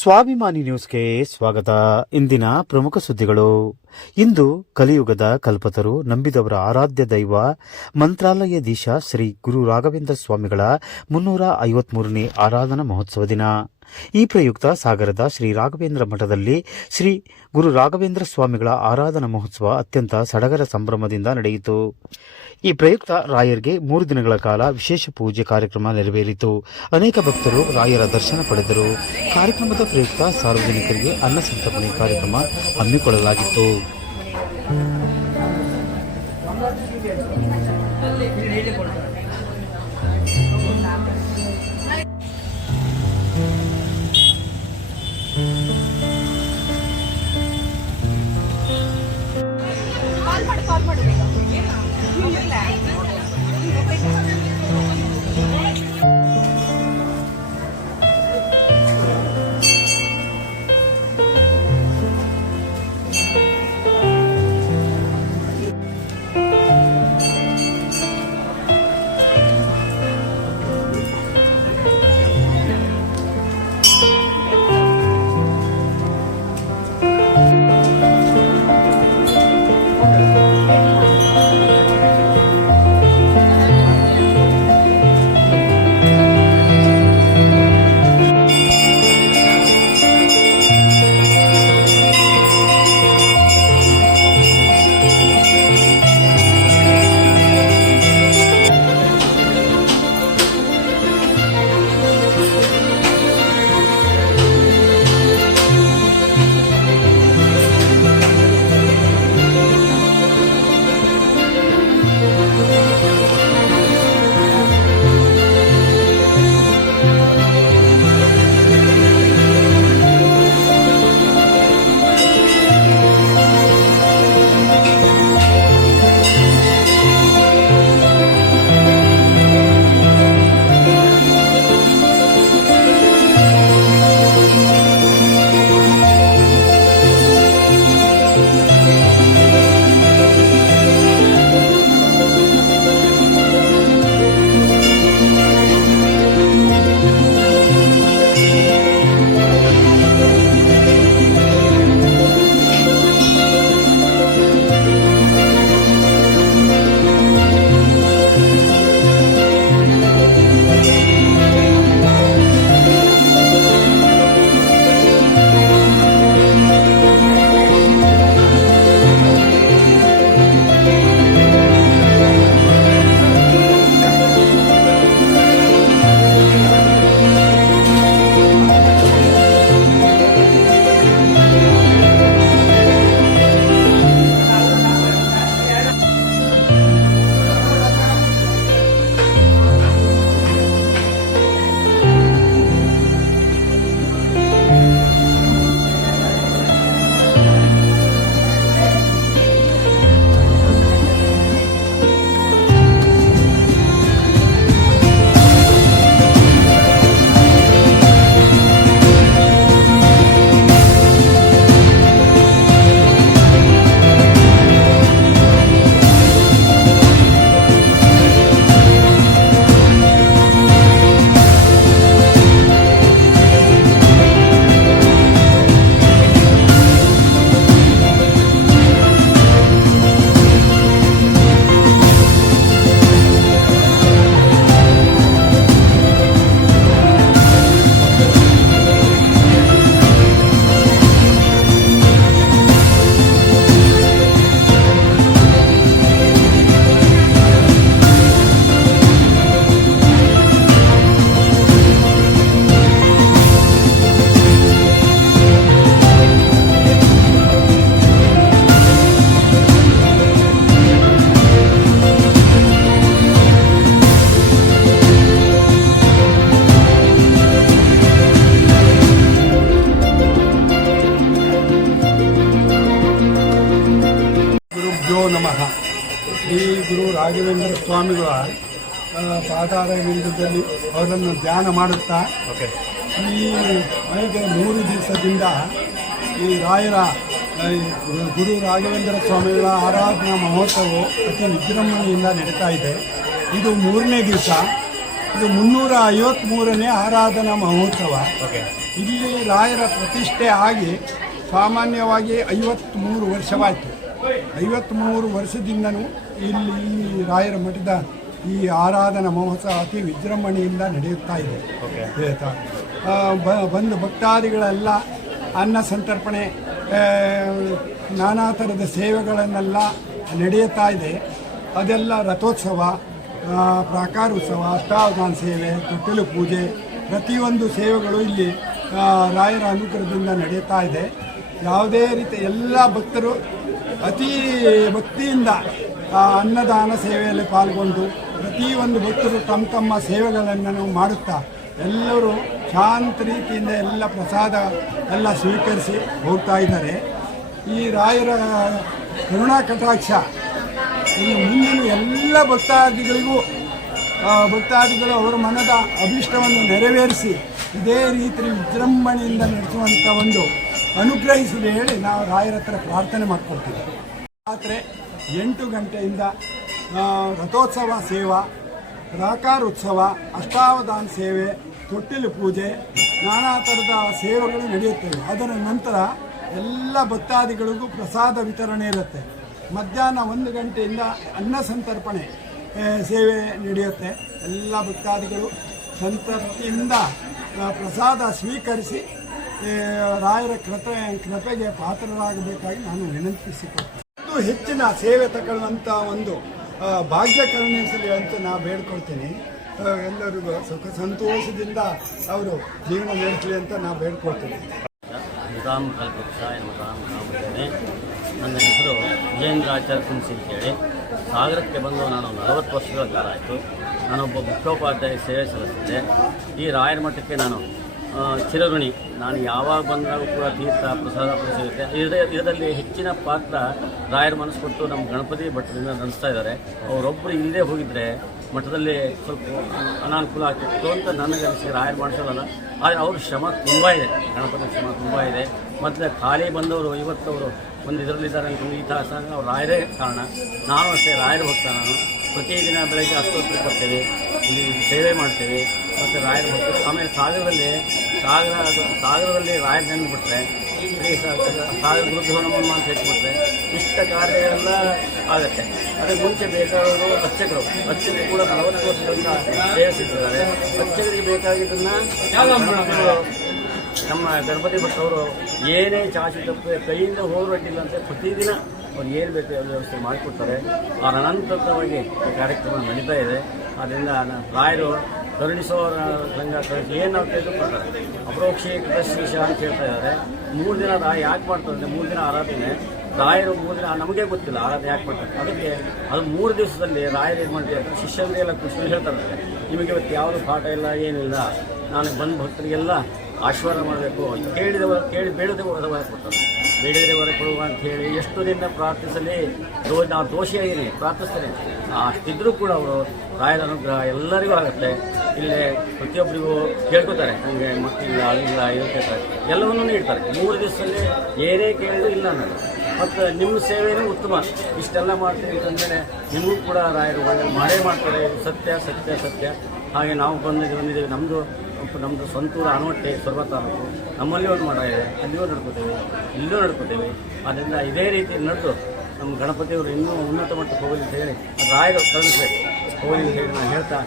ಸ್ವಾಭಿಮಾನಿ ನ್ಯೂಸ್ಗೆ ಸ್ವಾಗತ. ಇಂದಿನ ಪ್ರಮುಖ ಸುದ್ದಿಗಳು. ಇಂದು ಕಲಿಯುಗದ ಕಲ್ಪತರು, ನಂಬಿದವರ ಆರಾಧ್ಯ ದೈವ, ಮಂತ್ರಾಲಯಧೀಶ ಶ್ರೀ ಗುರು ರಾಘವೇಂದ್ರ ಸ್ವಾಮಿಗಳ 353ನೇ ಆರಾಧನಾ ಮಹೋತ್ಸವ ದಿನ. ಈ ಪ್ರಯುಕ್ತ ಸಾಗರದ ಶ್ರೀ ರಾಘವೇಂದ್ರ ಮಠದಲ್ಲಿ ಶ್ರೀ ಗುರು ರಾಘವೇಂದ್ರ ಸ್ವಾಮಿಗಳ ಆರಾಧನಾ ಮಹೋತ್ಸವ ಅತ್ಯಂತ ಸಡಗರ ಸಂಭ್ರಮದಿಂದ ನಡೆಯಿತು. ಈ ಪ್ರಯುಕ್ತ ರಾಯರ್ಗೆ 3 ದಿನಗಳ ಕಾಲ ವಿಶೇಷ ಪೂಜೆ ಕಾರ್ಯಕ್ರಮ ನೆರವೇರಿತು. ಅನೇಕ ಭಕ್ತರು ರಾಯರ ದರ್ಶನ ಪಡೆದರು. ಕಾರ್ಯಕ್ರಮದ ಪ್ರಯುಕ್ತ ಸಾರ್ವಜನಿಕರಿಗೆ ಅನ್ನ ಸಂತರ್ಪಣೆ ಕಾರ್ಯಕ್ರಮ ಹಮ್ಮಿಕೊಳ್ಳಲಾಗಿತ್ತು. ನಮಃ. ಶ್ರೀ ಗುರು ರಾಘವೇಂದ್ರ ಸ್ವಾಮಿಗಳ ಪಾದಾರ ವಿಂದದಲ್ಲಿ ಅವರನ್ನು ಧ್ಯಾನ ಮಾಡುತ್ತಾ ಈ 3 ದಿವಸದಿಂದ ಈ ರಾಯರ ಗುರು ರಾಘವೇಂದ್ರ ಸ್ವಾಮಿಗಳ ಆರಾಧನಾ ಮಹೋತ್ಸವವು ಅತಿ ವಿಜೃಂಭಣೆಯಿಂದ ನಡೀತಾ ಇದೆ. ಇದು 3ನೇ ದಿವಸ. ಇದು 353ನೇ ಆರಾಧನಾ ಮಹೋತ್ಸವ. ಓಕೆ. ಇಲ್ಲಿ ರಾಯರ ಪ್ರತಿಷ್ಠೆ ಆಗಿ ಸಾಮಾನ್ಯವಾಗಿ 53 ವರ್ಷವಾಯಿತು. 53 ವರ್ಷದಿಂದನೂ ಇಲ್ಲಿ ಈ ರಾಯರ ಮಠದ ಈ ಆರಾಧನಾ ಮಹೋತ್ಸವ ಅತಿ ವಿಜೃಂಭಣೆಯಿಂದ ನಡೆಯುತ್ತಾ ಇದೆ. ಆಯ್ತಾ? ಬಂದು ಭಕ್ತಾದಿಗಳೆಲ್ಲ ಅನ್ನ ಸಂತರ್ಪಣೆ, ನಾನಾ ಥರದ ಸೇವೆಗಳನ್ನೆಲ್ಲ ನಡೆಯುತ್ತಾ ಇದೆ. ಅದೆಲ್ಲ ರಥೋತ್ಸವ, ಪ್ರಾಕಾರೋತ್ಸವ, ಅಷ್ಟಾವಧಾನ ಸೇವೆ, ತೊಟ್ಟಿಲು ಪೂಜೆ, ಪ್ರತಿಯೊಂದು ಸೇವೆಗಳು ಇಲ್ಲಿ ರಾಯರ ಅನುಗ್ರಹದಿಂದ ನಡೆಯುತ್ತಾ ಇದೆ. ಯಾವುದೇ ರೀತಿ ಎಲ್ಲ ಭಕ್ತರು ಅತಿ ಭಕ್ತಿಯಿಂದ ಅನ್ನದಾನ ಸೇವೆಯಲ್ಲಿ ಪಾಲ್ಗೊಂಡು ಪ್ರತಿಯೊಂದು ಭಕ್ತರು ತಮ್ಮ ತಮ್ಮ ಸೇವೆಗಳನ್ನು ಮಾಡುತ್ತಾ ಎಲ್ಲರೂ ಶಾಂತ ರೀತಿಯಿಂದ ಎಲ್ಲ ಪ್ರಸಾದ ಎಲ್ಲ ಸ್ವೀಕರಿಸಿ ಹೋಗ್ತಾ ಇದ್ದಾರೆ. ಈ ರಾಯರ ಕರುಣಾ ಕಟಾಕ್ಷ ಇನ್ನು ಮುಂದಿನ ಎಲ್ಲ ಭಕ್ತಾದಿಗಳು ಅವರ ಮನದ ಅಭೀಷ್ಟವನ್ನು ನೆರವೇರಿಸಿ ಇದೇ ರೀತಿ ವಿಜೃಂಭಣೆಯಿಂದ ನಡೆಸುವಂಥ ಒಂದು ಅನುಗ್ರಹಿಸಲಿ ಹೇಳಿ ನಾವು ರಾಯರ ಹತ್ರ ಪ್ರಾರ್ಥನೆ ಮಾಡ್ಕೊಳ್ತೀವಿ. ರಾತ್ರಿ 8 ಗಂಟೆಯಿಂದ ರಥೋತ್ಸವ ಸೇವಾ, ಪ್ರಾಕಾರೋತ್ಸವ, ಅಷ್ಟಾವಧಾನ ಸೇವೆ, ತೊಟ್ಟಿಲು ಪೂಜೆ, ನಾನಾ ಥರದ ಸೇವೆಗಳು ನಡೆಯುತ್ತವೆ. ಅದರ ನಂತರ ಎಲ್ಲ ಭಕ್ತಾದಿಗಳಿಗೂ ಪ್ರಸಾದ ವಿತರಣೆ ಇರುತ್ತೆ. ಮಧ್ಯಾಹ್ನ 1 ಗಂಟೆಯಿಂದ ಅನ್ನ ಸಂತರ್ಪಣೆ ಸೇವೆ ನಡೆಯುತ್ತೆ. ಎಲ್ಲ ಭಕ್ತಾದಿಗಳು ಸಂತೃಪ್ತಿಯಿಂದ ಪ್ರಸಾದ ಸ್ವೀಕರಿಸಿ ರಾಯರ ಕೃಪೆಗೆ ಪಾತ್ರರಾಗಬೇಕಾಗಿ ನಾನು ವಿನಂತಿಸಿಕೊಳ್ತೇನೆ. ಇದು ಹೆಚ್ಚಿನ ಸೇವೆ ತಗೊಳ್ಳುವಂಥ ಒಂದು ಭಾಗ್ಯ ಕರುಣಿಸಲಿ ಅಂತ ನಾನು ಬೇಡ್ಕೊಳ್ತೀನಿ. ಎಲ್ಲರಿಗೂ ಸುಖ ಸಂತೋಷದಿಂದ ಅವರು ಜೀವನ ನಡೆಸಲಿ ಅಂತ ನಾನು ಬೇಡ್ಕೊಳ್ತೀನಿ. ನನ್ನ ಹೆಸರು ವಿಜೇಂದ್ರಾಚಾರ್ಯ ಕುಂಸಿ ಅಂತೇಳಿ. ಸಾಗರಕ್ಕೆ ಬಂದು ನಾನು 40 ವರ್ಷಗಳ ಕಾಲ ಆಯಿತು. ನಾನೊಬ್ಬ ಮುಖ್ಯೋಪಾಧ್ಯಾಯ ಸೇವೆ ಸಲ್ಲಿಸಿದ್ದೆ. ಈ ರಾಯರ ಮಠಕ್ಕೆ ನಾನು ಚಿರಋಣಿ. ನಾನು ಯಾವಾಗ ಬಂದಾಗ ಕೂಡ ತೀರ್ಥ ಪ್ರಸಾದ ಸಿಗುತ್ತೆ. ಇದರಲ್ಲಿ ಹೆಚ್ಚಿನ ಪಾತ್ರ ರಾಯರ ಮನಸ್ಸು ಕೊಟ್ಟು ನಮ್ಮ ಗಣಪತಿ ಭಟ್ಟರಿಂದ ನಡೆಸ್ತಾ ಇದ್ದಾರೆ. ಅವರೊಬ್ಬರು ಇಲ್ಲದೆ ಹೋಗಿದ್ದರೆ ಮಠದಲ್ಲಿ ಸ್ವಲ್ಪ ಅನಾನುಕೂಲ ಆಗ್ತಿತ್ತು ಅಂತ ನನಗೆ ಅನಿಸಿಕೆ. ರಾಯರು ಮಾಡಿಸೋಲ್ಲ, ಆದರೆ ಅವ್ರ ಶ್ರಮ ತುಂಬ ಇದೆ, ಗಣಪತಿ ಶ್ರಮ ತುಂಬ ಇದೆ. ಮತ್ತು ಖಾಲಿ ಬಂದವರು ಇವತ್ತವರು ಒಂದು ಇದರಲ್ಲಿದ್ದಾರೆ ಅಂತ ಈ ತಾಸ ಅವ್ರು ರಾಯರೇ ಕಾರಣ. ನಾನು ಅಷ್ಟೇ ರಾಯರ ಭಕ್ತ. ನಾನು ಪ್ರತಿದಿನ ಬೆಳಗ್ಗೆ 10 ಹೊತ್ತಿಗೆ ಬರ್ತೇವೆ, ಇಲ್ಲಿ ಸೇವೆ ಮಾಡ್ತೇವೆ ಮತ್ತು ರಾಯರ ಭಕ್ತರು. ಆಮೇಲೆ ಸಾಗರದಲ್ಲಿ ರಾಯರ ನೆನ್ಬಿಟ್ರೆ ಸಾಗರ ಗುರುಧ್ವನವನ್ನು ಅಂತ ಹೇಳ್ಬಿಟ್ರೆ ಇಷ್ಟ ಕಾರ್ಯಗಳೆಲ್ಲ ಆಗುತ್ತೆ. ಅದಕ್ಕೆ ಮುಂಚೆ ಬೇಕಾದವರು ಅರ್ಚಕರು ಕೂಡ 40 ವರ್ಷಗಳಿಂದ ಸೇವಿಸಿದ್ದಾರೆ. ಅರ್ಚಕರಿಗೆ ಬೇಕಾಗಿದ್ದನ್ನು ನಮ್ಮ ಗಣಪತಿ ಭಟ್ಟವರು ಏನೇ ಚಾಚಿ ತಪ್ಪು ಕೈಯಿಂದ ಹೋರಾಟಿಲ್ಲಂತೆ ಪ್ರತಿದಿನ ಅವ್ರು ಏನು ಬೇಕು ಎಲ್ಲ ವ್ಯವಸ್ಥೆ ಮಾಡಿಕೊಡ್ತಾರೆ. ಅವ್ರ ಅನಂತರವಾಗಿ ಈ ಕಾರ್ಯಕ್ರಮ ನಡೀತಾ ಇದೆ. ಆದ್ದರಿಂದ ರಾಯರು ಕರುಣಿಸೋರ ಸಂಘ ಏನು ನಾವು ತೆಗೆದುಕೊಳ್ತಾರೆ. ಅಪರೋಕ್ಷಿ ಕೃತಶೀಶ ಅಂತ ಹೇಳ್ತಾ ಇದ್ದಾರೆ. 3 ದಿನ ರಾಯ ಯಾಕೆ ಮಾಡ್ತಾರೆ ಅಂದರೆ 3 ದಿನ ಆರಾಧನೆ. ರಾಯರು 3 ದಿನ ನಮಗೆ ಗೊತ್ತಿಲ್ಲ ಆರಾಧನೆ ಯಾಕೆ ಮಾಡ್ತಾರೆ. ಅದಕ್ಕೆ ಅದು 3 ದಿವಸದಲ್ಲಿ ರಾಯರು ಏನು ಮಾಡ್ತಾರೆ, ಶಿಷ್ಯರಿಗೆಲ್ಲ ಖುಷಿ ಹೇಳ್ತಾರೆ, ನಿಮಗೆ ಇವತ್ತು ಯಾವುದು ಪಾಠ ಇಲ್ಲ ಏನಿಲ್ಲ, ನಾನು ಬಂದ ಭಕ್ತರಿಗೆಲ್ಲ ಆಶೀರ್ವಾದ ಮಾಡಬೇಕು, ಕೇಳಿ ಬೇಡದೆ ಹೊರ ಕೊಡ್ತಾರೆ, ಬೇಡದೆ ಹೊರ ಕೊಡುವ ಅಂತ ಹೇಳಿ ಎಷ್ಟು ದಿನ ಪ್ರಾರ್ಥಿಸಲಿ. ನಾವು ದೋಷಿಯಾಗಿರಿ ಪ್ರಾರ್ಥಿಸ್ತೇನೆ ಅಷ್ಟಿದ್ರೂ ಕೂಡ ಅವರು ರಾಯರ ಅನುಗ್ರಹ ಎಲ್ಲರಿಗೂ ಆಗುತ್ತೆ. ಇಲ್ಲೇ ಪ್ರತಿಯೊಬ್ಬರಿಗೂ ಕೇಳ್ಕೊತಾರೆ, ನನಗೆ ಮಕ್ಕಳಿಲ್ಲ ಅಲ್ಲಿಲ್ಲ ಇರ್ತಾರೆ, ಎಲ್ಲವನ್ನೂ ನೀಡ್ತಾರೆ. 3 ದಿವಸದಲ್ಲಿ ಏನೇ ಕೇಳಿದ್ರು ಇಲ್ಲ ಅನ್ನೋದು. ಮತ್ತು ನಿಮ್ಮ ಸೇವೆಯೂ ಉತ್ತಮ. ಇಷ್ಟೆಲ್ಲ ಮಾಡ್ತೀವಿ ಅಂತಂದರೆ ನಿಮಗೂ ಕೂಡ ರಾಯರು ಮಾಡೇ ಮಾಡ್ತಾರೆ. ಸತ್ಯ ಸತ್ಯ ಸತ್ಯ. ಹಾಗೆ ನಾವು ಬಂದಿದ್ದೀವಿ. ನಮ್ಮದು ಸ್ವಂತೂರು ಆನವಟ್ಟೆ ಸೊರಬ ತಾಲೂಕು. ನಮ್ಮಲ್ಲಿ ಒಂದು ಮಠ ಇದೆ, ಅಲ್ಲಿಯೂ ನಡ್ಕೋತೇವೆ, ಇಲ್ಲೂ ನಡ್ಕೋತೇವೆ. ಆದ್ದರಿಂದ ಇದೇ ರೀತಿ ನಡೆದು ನಮ್ಮ ಗಣಪತಿಯವರು ಇನ್ನೂ ಉನ್ನತ ಮಟ್ಟಕ್ಕೆ ಹೋಗಲಿ ಅಂತ ಹೇಳಿ ರಾಯರು ಕರುಣಿಸಬೇಕು ಹೋಗಲಿ ಅಂತ ಹೇಳಿ ನಾನು ಹೇಳ್ತಾ